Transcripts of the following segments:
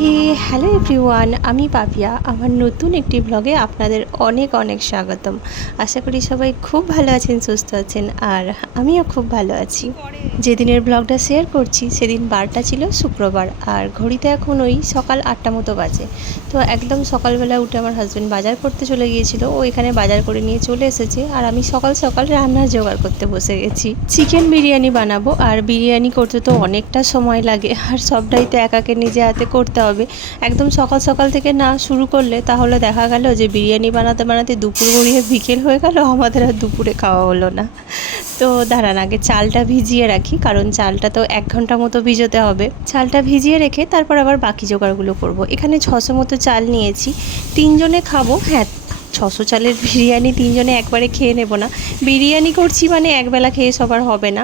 হে hello everyone আমি পাপিয়া। আমার নতুন একটি ব্লগে আপনাদের অনেক অনেক স্বাগতম। আশা করি সবাই খুব ভালো আছেন, সুস্থ আছেন, আর আমিও খুব ভালো আছি। যেদিনের ব্লগটা শেয়ার করছি, সেদিন বারটা ছিল শুক্রবার। আর ঘড়িতে এখন ওই সকাল আটটা মতো বাজে। তো একদম সকালবেলা উঠে আমার হাজব্যান্ড বাজার করতে চলে গিয়েছিল। ও এখানে বাজার করে নিয়ে চলে এসেছে। আর আমি সকাল সকাল রান্নার জোগাড় করতে বসে গেছি। চিকেন বিরিয়ানি বানাবো। আর বিরিয়ানি করতে তো অনেকটা সময় লাগে। আর সবটাই তো একাকে নিজে হাতে করতে হবে। একদম সকাল সকাল থেকে না শুরু করলে তাহলে দেখা গেল যে বিরিয়ানি বানাতে বানাতে দুপুর গড়িয়ে বিকেল হয়ে গেল। আমাদের আর দুপুরে খাওয়া হলো না। তো দাঁড়ান, আগে চালটা ভিজিয়ে রাখি, কারণ চালটা তো এক ঘণ্টা মতো ভিজোতে হবে। চালটা ভিজিয়ে রেখে তারপর আবার বাকি জোগাড়গুলো করব। এখানে ছশো মতো চাল নিয়েছি। তিনজনে খাব হ্যাঁ ছশো চালের বিরিয়ানি তিনজনে একবারে খেয়ে নেব না। বিরিয়ানি করছি মানে একবেলা খেয়ে সবার হবে না।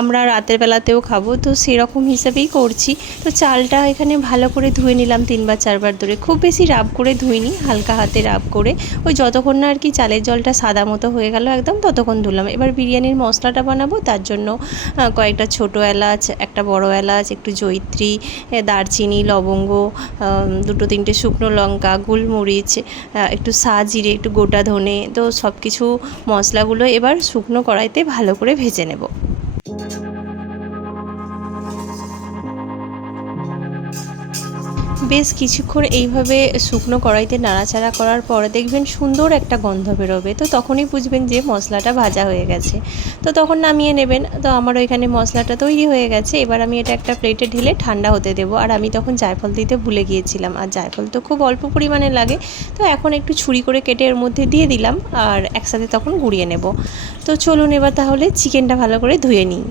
আমরা রাতের বেলাতেও খাব। তো সেরকম হিসেবেই করছি। তো চালটা এখানে ভালো করে ধুয়ে নিলাম তিনবার, চারবার ধরে। খুব বেশি রাব করে ধুইনি, হালকা হাতে রাব করে। ওই যতক্ষণ না আর কি চালের জলটা সাদা মতো হয়ে গেল একদম ততক্ষণ ধুলাম। এবার বিরিয়ানির মশলাটা বানাবো। তার জন্য কয়েকটা ছোটো এলাচ, একটা বড় এলাচ, একটু জৈত্রী দারচিনি, লবঙ্গ দুটো তিনটে শুকনো লঙ্কা, গোলমরিচ একটু একটু সাজিরে একটু গোটা ধনে, তো সব কিছু মশলাগুলো এবার শুকনো কড়াইতে ভালো করে ভেজে নেব। বেশ কিছুক্ষণ এইভাবে শুকনো কড়াইতে নাড়াচাড়া করার পরে দেখবেন সুন্দর একটা গন্ধ বেরোবে। তো তখনই বুঝবেন যে মশলাটা ভাজা হয়ে গেছে। তো তখন নামিয়ে নেবেন। তো আমার ওইখানে মশলাটা তৈরি হয়ে গেছে। এবার আমি এটা একটা প্লেটে ঢেলে ঠান্ডা হতে দেবো। আর আমি তখন জায়ফল দিতে ভুলে গিয়েছিলাম। আর জায়ফল তো খুব অল্প পরিমাণে লাগে। তো এখন একটু ছুরি করে কেটে এর মধ্যে দিয়ে দিলাম। আর একসাথে তখন গুঁড়িয়ে নেব। তো চলুন এবার তাহলে চিকেনটা ভালো করে ধুয়ে নিই।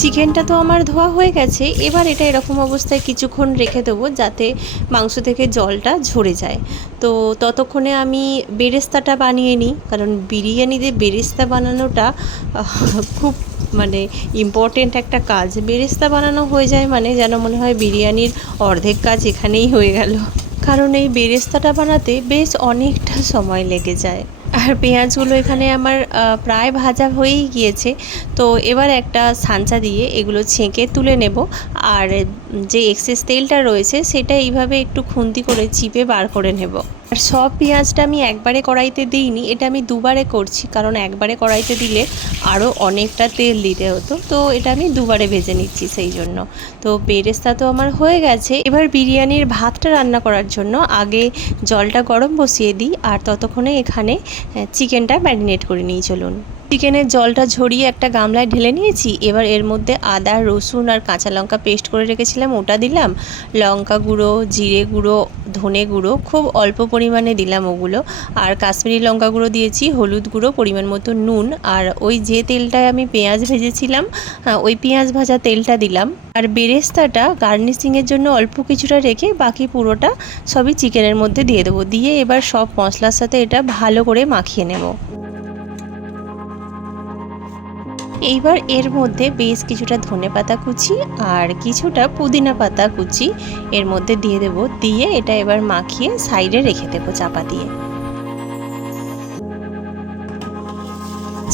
চিকেনটা তো আমার ধোয়া হয়ে গেছে, এবার এটা এরকম অবস্থায় কিছুক্ষণ রেখে দেবো যাতে মাংস থেকে জলটা ঝরে যায়। তো ততক্ষণে আমি বেরেস্তাটা বানিয়ে নিই, কারণ বিরিয়ানিতে বেরেস্তা বানানোটা খুব মানে ইম্পর্টেন্ট একটা কাজ। বেরেস্তা বানানো হয়ে যায় মানে যেন মনে হয় বিরিয়ানির অর্ধেক কাজ এখানেই হয়ে গেল। কারণ এই বেরেস্তাটা বানাতে বেশ অনেকটা সময় লেগে যায়। আর পেঁয়াজগুলো এখানে আমার প্রায় ভাজা হয়েই গিয়েছে। তো এবার একটা সাঞ্চা দিয়ে এগুলো ছেঁকে তুলে নেব। আর যে এক্সেস তেলটা রয়েছে, সেটা এইভাবে একটু খুন্তি করে চিপে বার করে নেব। আর সব পেঁয়াজটা আমি একবারে কড়াইতে দিইনি, এটা আমি দুবারে করছি, কারণ একবারে কড়াইতে দিলে আরও অনেকটা তেল দিতে হতো। তো এটা আমি দুবারে ভেজে নিচ্ছি সেই জন্য। তো বেরেস্তা তো আমার হয়ে গেছে। এবার বিরিয়ানির ভাতটা রান্না করার জন্য আগে জলটা গরম বসিয়ে দিই, আর ততক্ষণে এখানে চিকেনটা ম্যারিনেট করে নিয়ে চলুন। চিকেনের জলটা ঝরিয়ে একটা গামলায় ঢেলে নিয়েছি। এবার এর মধ্যে আদা রসুন আর কাঁচা লঙ্কা পেস্ট করে রেখেছিলাম ওটা দিলাম। লঙ্কা গুঁড়ো জিরে গুঁড়ো ধনে গুঁড়ো খুব অল্প পরিমাণে দিলাম ওগুলো। আর কাশ্মীরি লঙ্কা গুঁড়ো দিয়েছি হলুদ গুঁড়ো পরিমাণ মতো নুন। আর ওই যে তেলটায় আমি পেঁয়াজ ভেজেছিলাম হ্যাঁ, ওই পেঁয়াজ ভাজা তেলটা দিলাম। আর বেরেস্তাটা গার্নিশিংয়ের জন্য অল্প কিছুটা রেখে বাকি পুরোটা সবই চিকেনের মধ্যে দিয়ে দেবো। দিয়ে এবার সব মশলার সাথে এটা ভালো করে মাখিয়ে নেব। এইবার এর মধ্যে বেশ কিছুটা ধনে পাতা কুচি আর কিছুটা পুদিনা পাতা কুচি। এর মধ্যে দিয়ে দেব, দিয়ে এটা এবার মাখিয়ে সাইডে রেখে দেবো চাপা দিয়ে।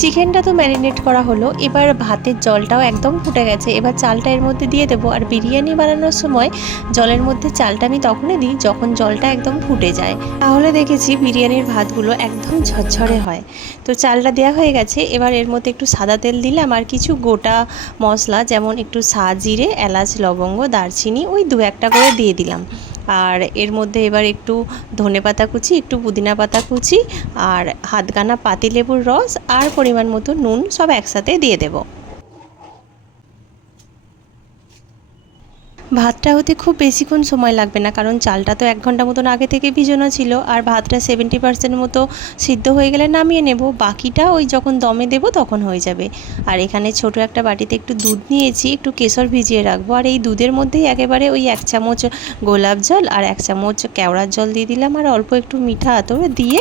চিকেনটা তো ম্যারিনেট করা হলো, এবার ভাতের জলটাও একদম ফুটে গেছে। এবার চালটা এর মধ্যে দিয়ে দেবো। আর বিরিয়ানি বানানোর সময় জলের মধ্যে চালটা আমি তখনই দিই যখন জলটা একদম ফুটে যায়। তাহলে দেখেছি বিরিয়ানির ভাতগুলো একদম ঝরঝরে হয়। তো চালটা দেওয়া হয়ে গেছে। এবার এর মধ্যে একটু সাদা তেল দিলাম আর কিছু গোটা মশলা, যেমন একটু জিরে, এলাচ, লবঙ্গ, দারচিনি, ওই দু একটা করে দিয়ে দিলাম। আর এর মধ্যে এবার একটু ধনে পাতা কুচি, একটু পুদিনা পাতা কুচি আর হাতগানা পাতিলেবুর রস আর পরিমাণ মতো নুন সব একসাথে দিয়ে দেবো। ভাতটা হতে খুব বেশিক্ষণ সময় লাগবে না, কারণ চালটা তো এক ঘণ্টা মতন আগে থেকে ভিজানো ছিল, আর ভাতটা সেভেন্টি পার্সেন্ট মতো সিদ্ধ হয়ে গেলে নামিয়ে নেব। বাকিটা ওই যখন দমে দেবো তখন হয়ে যাবে। আর এখানে ছোট একটা বাটিতে একটু দুধ নিয়েছি, একটু কেশর ভিজিয়ে রাখব। আর এই দুধের মধ্যেই একেবারে ওই এক চামচ গোলাপ জল আর এক চামচ কেওড়ার জল দিয়ে দিলাম, আর অল্প একটু মিঠা আতর দিয়ে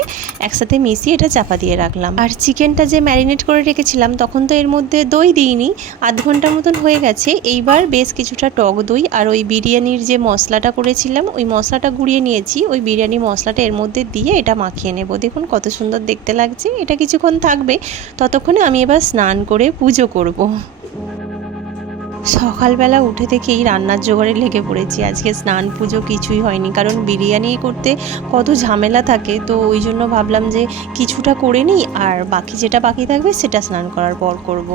একসাথে মিশিয়ে এটা চাপা দিয়ে রাখলাম। আর চিকেনটা যে ম্যারিনেট করে রেখেছিলাম, তখন তো এর মধ্যে দই দিইনি, আধ ঘণ্টা মতন হয়ে গেছে। এইবার বেশ কিছুটা টক দই আর আর ওই বিরিয়ানির যে মশলাটা করেছিলাম, ওই মশলাটা গুঁড়িয়ে নিয়েছি। ওই বিরিয়ানি মশলাটা এর মধ্যে দিয়ে এটা মাখিয়ে নেব। দেখুন কত সুন্দর দেখতে লাগছে। এটা কিছুক্ষণ থাকবে। ততক্ষণে আমি এবার স্নান করে পুজো করব। সকালবেলা উঠে থেকেই রান্নার জোগাড়ে লেগে পড়েছি। আজকে স্নান পুজো কিছুই হয়নি। কারণ বিরিয়ানি করতে কত ঝামেলা থাকে। তো ওই জন্য ভাবলাম যে কিছুটা করে নিই আর বাকি যেটা বাকি থাকবে সেটা স্নান করার পর করব।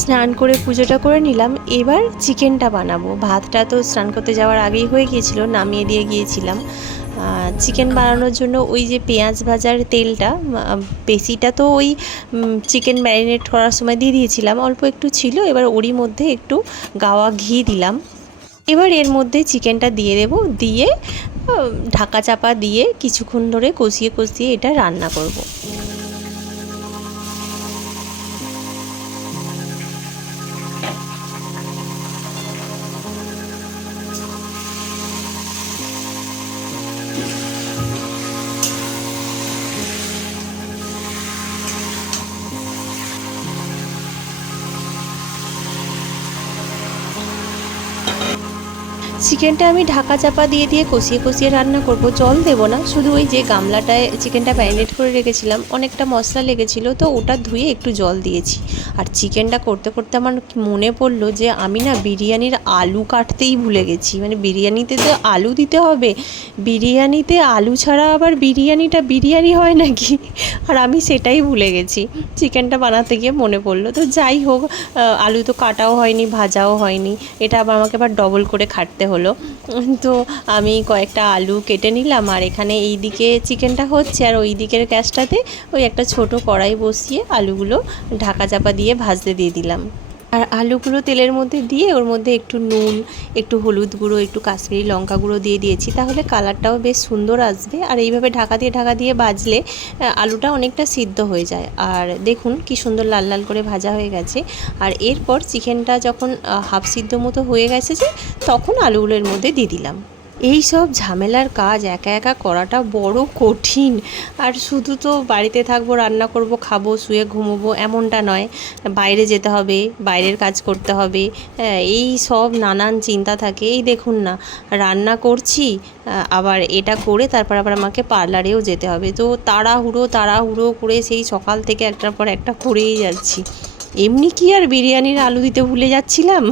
স্নান করে পুজোটা করে নিলাম। এবার চিকেনটা বানাবো। ভাতটা তো স্নান করতে যাওয়ার আগেই হয়ে গিয়েছিল, নামিয়ে দিয়ে গিয়েছিলাম। চিকেন বানানোর জন্য ওই যে পেঁয়াজ ভাজার তেলটা বেশিটা তো ওই চিকেন ম্যারিনেট করার সময় দিয়ে দিয়েছিলাম। অল্প একটু ছিল, এবার ওরই মধ্যে একটু গাওয়া ঘি দিলাম। এবার এর মধ্যে চিকেনটা দিয়ে দেব, দিয়ে ঢাকা চাপা দিয়ে কিছুক্ষণ ধরে কষিয়ে কষিয়ে এটা রান্না করব। চিকেনটা আমি ঢাকা চাপা দিয়ে দিয়ে কষিয়ে কষিয়ে রান্না করব। জল দেবো না, শুধু ওই যে গামলাটায় চিকেনটা ম্যারিনেট করে রেখেছিলাম। অনেকটা মশলা লেগেছিল, তো ওটা ধুয়ে একটু জল দিয়েছি। আর চিকেনটা করতে করতে আমার মনে পড়ল যে আমি না বিরিয়ানির আলু কাটতেই ভুলে গেছি। মানে বিরিয়ানিতে তো আলু দিতে হবে, বিরিয়ানিতে আলু ছাড়া আবার বিরিয়ানিটা বিরিয়ানি হয় নাকি? আর আমি সেটাই ভুলে গেছি। চিকেনটা বানাতে গিয়ে মনে পড়ল। তো যাই হোক আলু তো কাটাও হয়নি, ভাজাও হয়নি। এটা আবার আমাকে আবার ডবল করে খাটতে হলো। উম, তো আমি কয়েকটা আলু কেটে নিলাম আর এখানে এই দিকে চিকেনটা হচ্ছে আর ওই দিকের গ্যাসটাতে ওই একটা ছোট কড়াই বসিয়ে আলুগুলো ঢাকা চাপা দিয়ে ভাজতে দিয়ে দিলাম। আর আলুগুলো তেলের মধ্যে দিয়ে ওর মধ্যে একটু নুন, একটু হলুদ গুঁড়ো, একটু কাশ্মীরি লঙ্কা গুঁড়ো দিয়ে দিয়েছি। তাহলে কালারটাও বেশ সুন্দর আসবে। আর এইভাবে ঢাকা দিয়ে ঢাকা দিয়ে ভাজলে আলুটা অনেকটা সিদ্ধ হয়ে যায়। আর দেখুন কি সুন্দর লাল লাল করে ভাজা হয়ে গেছে। আর এরপর চিকেনটা যখন হাফ সিদ্ধ মতো হয়ে গেছে যে, তখন আলুগুলোর মধ্যে দিয়ে দিলাম। এই সব ঝামেলার কাজ একা একা করাটা বড় কঠিন। আর শুধু তো বাড়িতে থাকব রান্না করব খাব শুয়ে ঘুমোবো এমনটা নয়। বাইরে যেতে হবে বাইরের কাজ করতে হবে। হ্যাঁ, এই সব নানান চিন্তা থাকে। এই দেখুন না রান্না করছি আবার এটা করে তারপর আবার আমাকে পার্লারেও যেতে হবে। তো তাড়াহুড়ো তাড়াহুড়ো করে সেই সকাল থেকে একটার পর একটা করেই যাচ্ছি। এমনি কি আর বিরিয়ানির আলু দিতে ভুলে যাচ্ছিলাম?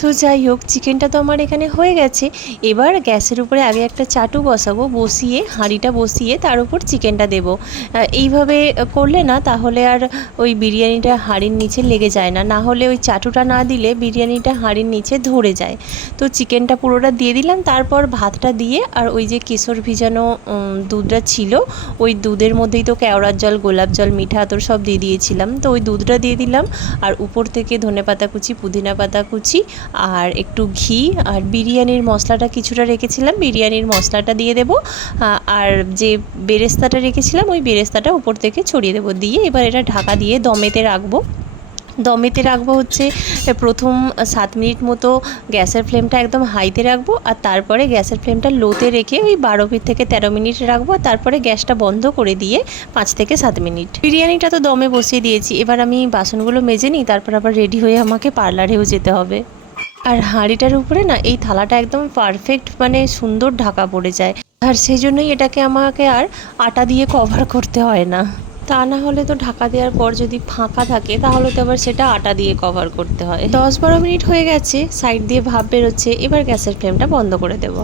তো যাই হোক চিকেনটা তো আমার এখানে হয়ে গেছে। এবার গ্যাসের উপরে আগে একটা চাটু বসাবো, বসিয়ে, হাঁড়িটা বসিয়ে তার উপর চিকেনটা দেবো। এইভাবে করলে না তাহলে আর ওই বিরিয়ানিটা হাঁড়ির নিচে লেগে যায় না। না হলে ওই চাটুটা না দিলে বিরিয়ানিটা হাঁড়ির নিচে ধরে যায়। তো চিকেনটা পুরোটা দিয়ে দিলাম, তারপর ভাতটা দিয়ে আর ওই যে কেশর ভিজানো দুধটা ছিল, ওই দুধের মধ্যেই তো কেওড়ার জল, গোলাপ জল, মিঠা আতর সব দিয়ে দিয়েছিলাম। তো ওই দুধটা দিয়ে দিলাম, আর উপর থেকে ধনে পাতা কুচি, পুদিনা পাতা কুচি আর একটু ঘি আর বিরিয়ানির মশলাটা কিছুটা রেখেছিলাম। বিরিয়ানির মশলাটা দিয়ে দেবো। আর যে বেরেস্তাটা রেখেছিলাম, ওই বেরেস্তাটা উপর থেকে ছড়িয়ে দেবো। দিয়ে এবার এটা ঢাকা দিয়ে দমেতে রাখব। দমেতে রাখব হচ্ছে প্রথম সাত মিনিট মতো গ্যাসের ফ্লেমটা একদম হাইতে রাখব। আর তারপরে গ্যাসের ফ্লেমটা লোতে রেখে ওই বারো মিনিট থেকে তেরো মিনিট রাখব। আর তারপরে গ্যাসটা বন্ধ করে দিয়ে পাঁচ থেকে সাত মিনিট। বিরিয়ানিটা তো দমে বসিয়ে দিয়েছি। এবার আমি বাসনগুলো মেজে নিই, তারপর আবার রেডি হয়ে আমাকে পার্লারেও যেতে হবে। আর হাঁড়িটার উপরে না, এই থালাটা একদম পারফেক্ট মানে সুন্দর ঢাকা পড়ে যায়। আর সেই জন্যই এটাকে আমাকে আর আটা দিয়ে কভার করতে হয় না। তা না হলে তো ঢাকা দেওয়ার পর যদি ফাঁকা থাকে, তাহলে তো আবার সেটা আটা দিয়ে কভার করতে হয়। দশ বারো মিনিট হয়ে গেছে সাইড দিয়ে ভাব বেরোচ্ছে, এবার গ্যাসের ফ্লেমটা বন্ধ করে দেবো।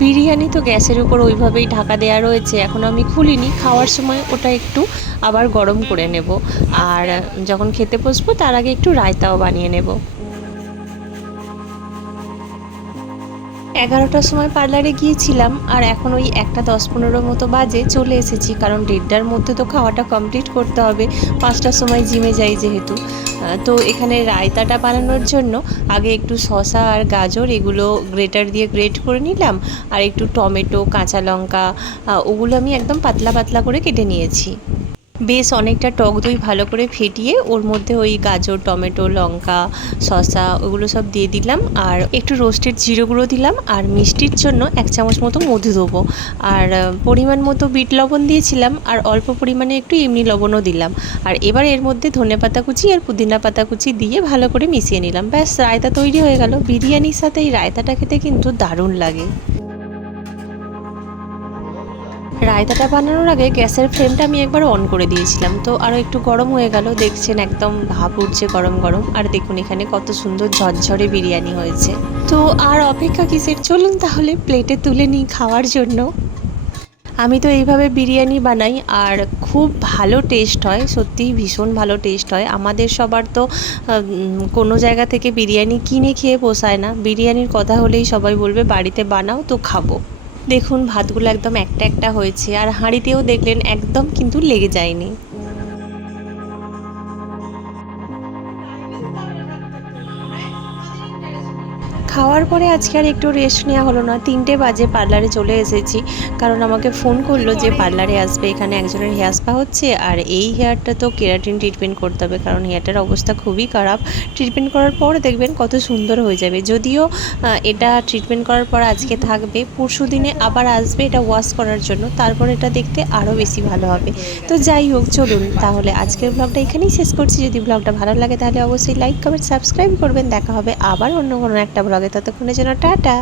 বিরিয়ানি তো গ্যাসের উপর ওইভাবেই ঢাকা দেওয়া রয়েছে, এখন আমি খুলিনি। খাওয়ার সময় ওটা একটু আবার গরম করে নেব। আর যখন খেতে বসবো, তার আগে একটু রায়তাও বানিয়ে নেব। এগারোটার সময় পার্লারে গিয়েছিলাম আর এখন ওই একটা দশ পনেরো মতো বাজে চলে এসেছি, কারণ দেড়টার মধ্যে তো খাওয়াটা কমপ্লিট করতে হবে। পাঁচটার সময় জিমে যাই যেহেতু। তো এখানে রায়তাটা বানানোর জন্য আগে একটু শশা আর গাজর এগুলো গ্রেটার দিয়ে গ্রেট করে নিলাম, আর একটু টমেটো, কাঁচা লঙ্কা ওগুলো আমি একদম পাতলা পাতলা করে কেটে নিয়েছি। বেশ অনেকটা টক দই ভালো করে ফেটিয়ে ওর মধ্যে ওই গাজর, টমেটো, লঙ্কা, শসা ওগুলো সব দিয়ে দিলাম। আর একটু রোস্টেড জিরে গুঁড়ো দিলাম আর মিষ্টির জন্য এক চামচ মতো মধু দেবো। আর পরিমাণ মতো বিট লবণ দিয়েছিলাম আর অল্প পরিমাণে একটু এমনি লবণও দিলাম। আর এবার এর মধ্যে ধনে পাতা কুচি আর পুদিনা পাতা কুচি দিয়ে ভালো করে মিশিয়ে নিলাম। ব্যাস, রায়তা তৈরি হয়ে গেল। বিরিয়ানির সাথে এই রায়তাটা খেতে কিন্তু দারুণ লাগে। রায়তাটা বানানোর আগে গ্যাসের ফ্লেমটা আমি একবার অন করে দিয়েছিলাম। তো আরও একটু গরম হয়ে গেল, দেখছেন একদম ভাব উঠছে গরম গরম। আর দেখুন এখানে কত সুন্দর ঝরঝরে বিরিয়ানি হয়েছে। তো আর অপেক্ষা কিসের? চলুন তাহলে প্লেটে তুলে নিই খাওয়ার জন্য। আমি তো এইভাবে বিরিয়ানি বানাই আর খুব ভালো টেস্ট হয়, সত্যিই ভীষণ ভালো টেস্ট হয়। আমাদের সবার তো কোনো জায়গা থেকে বিরিয়ানি কিনে খেয়ে পোষায় না। বিরিয়ানির কথা হলেই সবাই বলবে, বাড়িতে বানাও তো খাব। দেখুন ভাতগুলো একদম একটা একটা হয়েছে আর হাঁড়িতেও দেখলেন একদম কিন্তু লেগে যায়নি। খাওয়ার পরে আজকে আর একটু রেস্ট নেওয়া হলো না। তিনটে বাজে পার্লারে চলে এসেছি। কারণ আমাকে ফোন করল যে পার্লারে আসবে, এখানে একজনের হেয়ার স্পা হচ্ছে আর এই হেয়ারটা তো কেরাটিন ট্রিটমেন্ট করতে হবে কারণ হেয়ারটার অবস্থা খুবই খারাপ। ট্রিটমেন্ট করার পর দেখবেন কত সুন্দর হয়ে যাবে। যদিও এটা ট্রিটমেন্ট করার পর আজকে থাকবে, পরশু দিনে আবার আসবে এটা ওয়াশ করার জন্য, তারপর এটা দেখতে আরও বেশি ভালো হবে। তো যাই হোক, চলুন তাহলে আজকের ব্লগটা এখানেই শেষ করছি। যদি ব্লগটা ভালো লাগে তাহলে অবশ্যই লাইক কমেন্ট সাবস্ক্রাইব করবেন। দেখা হবে আবার অন্য কোনো একটা ব্লগে ততক্ষণের জন্য টাটা।